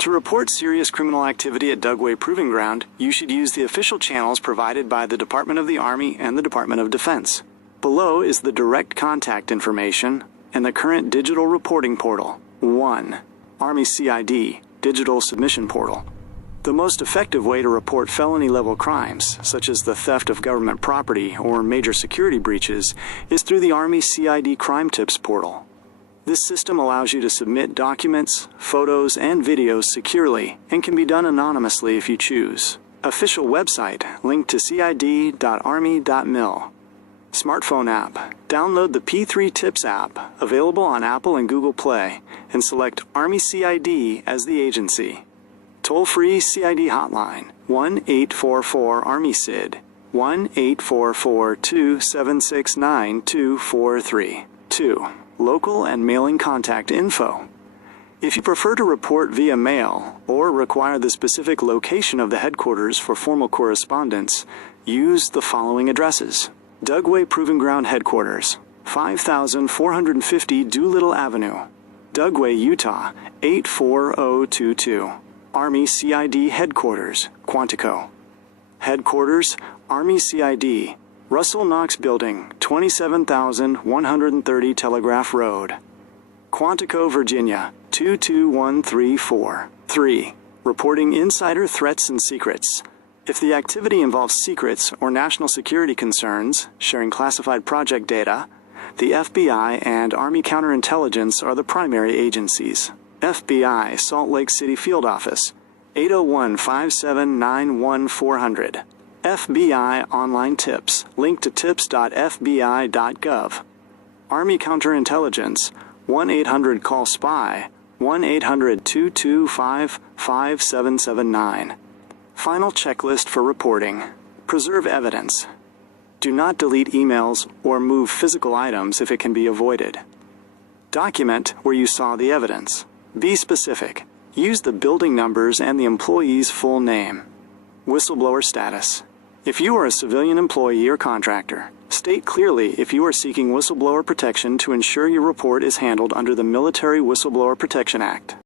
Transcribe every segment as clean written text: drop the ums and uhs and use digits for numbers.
To report serious criminal activity at Dugway Proving Ground, you should use the official channels provided by the Department of the Army and the Department of Defense. Below is the direct contact information and the current digital reporting portal. 1. Army CID, Digital Submission Portal. The most effective way to report felony-level crimes, such as the theft of government property or major security breaches, is through the Army CID Crime Tips portal. This system allows you to submit documents, photos, and videos securely and can be done anonymously if you choose. Official website linked to cid.army.mil. Smartphone app. Download the P3 Tips app, available on Apple and Google Play, and select Army CID as the agency. Toll-free CID hotline 1-844-ARMY-CID 1-844-2769-243. 2. Local and mailing contact info. If you prefer to report via mail or require the specific location of the headquarters for formal correspondence, use the following addresses. Dugway Proving Ground Headquarters, 5450 Doolittle Avenue, Dugway, Utah, 84022. Army CID Headquarters, Quantico. Headquarters, Army CID, Russell Knox Building, 27130 Telegraph Road, Quantico, Virginia, 22134. 3. Reporting insider threats and secrets. If the activity involves secrets or national security concerns, sharing classified project data, the FBI and Army Counterintelligence are the primary agencies. FBI, Salt Lake City Field Office, 801-579-1400. FBI Online Tips, linked to tips.fbi.gov. Army Counterintelligence, 1-800-CALL-SPY, 1-800-225-5779. Final checklist for reporting. Preserve evidence. Do not delete emails or move physical items if it can be avoided. Document where you saw the evidence. Be specific. Use the building numbers and the employee's full name. Whistleblower status. If you are a civilian employee or contractor, state clearly if you are seeking whistleblower protection to ensure your report is handled under the Military Whistleblower Protection Act.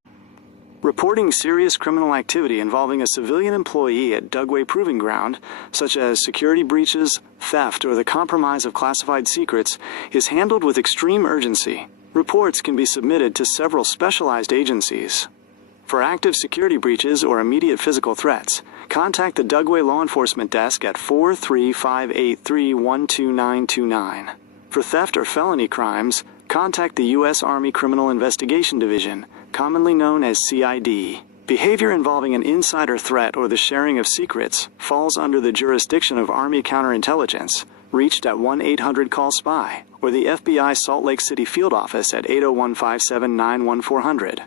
Reporting serious criminal activity involving a civilian employee at Dugway Proving Ground, such as security breaches, theft, or the compromise of classified secrets, is handled with extreme urgency. Reports can be submitted to several specialized agencies. For active security breaches or immediate physical threats, contact the Dugway Law Enforcement Desk at 43583-12929. For theft or felony crimes, contact the U.S. Army Criminal Investigation Division, commonly known as CID. Behavior involving an insider threat or the sharing of secrets falls under the jurisdiction of Army Counterintelligence, reached at 1-800-CALL-SPY, or the FBI Salt Lake City Field Office at 801-579-1400.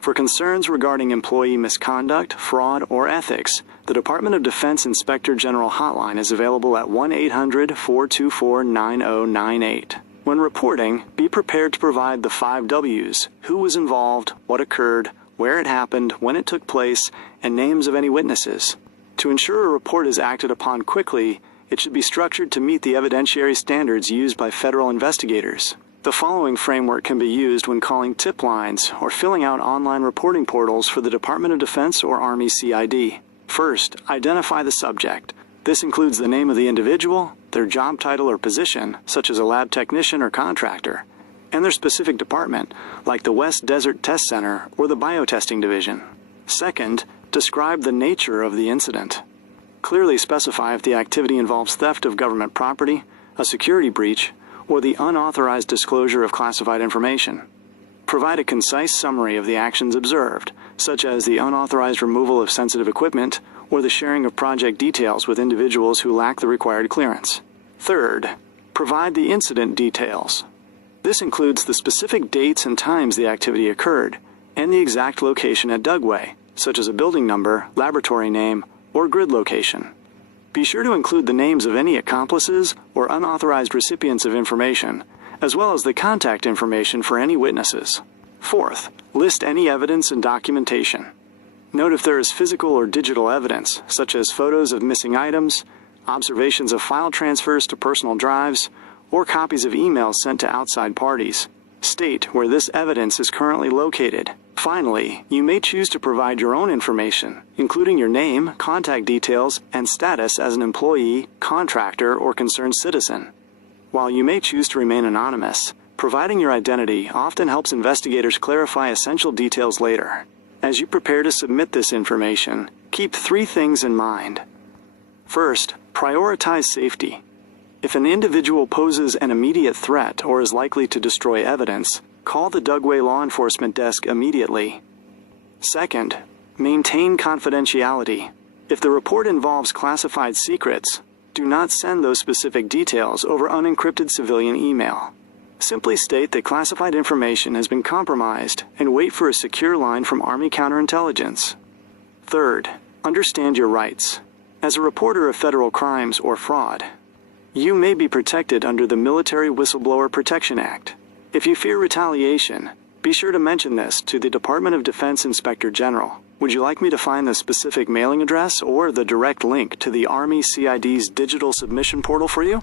For concerns regarding employee misconduct, fraud, or ethics, the Department of Defense Inspector General Hotline is available at 1-800-424-9098. When reporting, be prepared to provide the 5 W's: who was involved, what occurred, where it happened, when it took place, and names of any witnesses. To ensure a report is acted upon quickly, it should be structured to meet the evidentiary standards used by federal investigators. The following framework can be used when calling tip lines or filling out online reporting portals for the Department of Defense or Army CID. First, identify the subject. This includes the name of the individual, their job title or position, such as a lab technician or contractor, and their specific department, like the West Desert Test Center or the Biotesting Division. Second, describe the nature of the incident. Clearly specify if the activity involves theft of government property, a security breach, or the unauthorized disclosure of classified information. Provide a concise summary of the actions observed, such as the unauthorized removal of sensitive equipment or the sharing of project details with individuals who lack the required clearance. Third, provide the incident details. This includes the specific dates and times the activity occurred, and the exact location at Dugway, such as a building number, laboratory name, or grid location. Be sure to include the names of any accomplices or unauthorized recipients of information, as well as the contact information for any witnesses. Fourth, list any evidence and documentation. Note if there is physical or digital evidence, such as photos of missing items, observations of file transfers to personal drives, or copies of emails sent to outside parties. State where this evidence is currently located Finally, you may choose to provide your own information, including your name, contact details, and status as an employee, contractor, or concerned citizen. While you may choose to remain anonymous, providing your identity often helps investigators clarify essential details later. As you prepare to submit this information, keep 3 things in mind. First, prioritize safety. If an individual poses an immediate threat or is likely to destroy evidence, call the Dugway Law Enforcement Desk immediately. Second, maintain confidentiality. If the report involves classified secrets, do not send those specific details over unencrypted civilian email. Simply state that classified information has been compromised and wait for a secure line from Army counterintelligence. Third, understand your rights. As a reporter of federal crimes or fraud, you may be protected under the Military Whistleblower Protection Act. If you fear retaliation, be sure to mention this to the Department of Defense Inspector General. Would you like me to find the specific mailing address or the direct link to the Army CID's digital submission portal for you?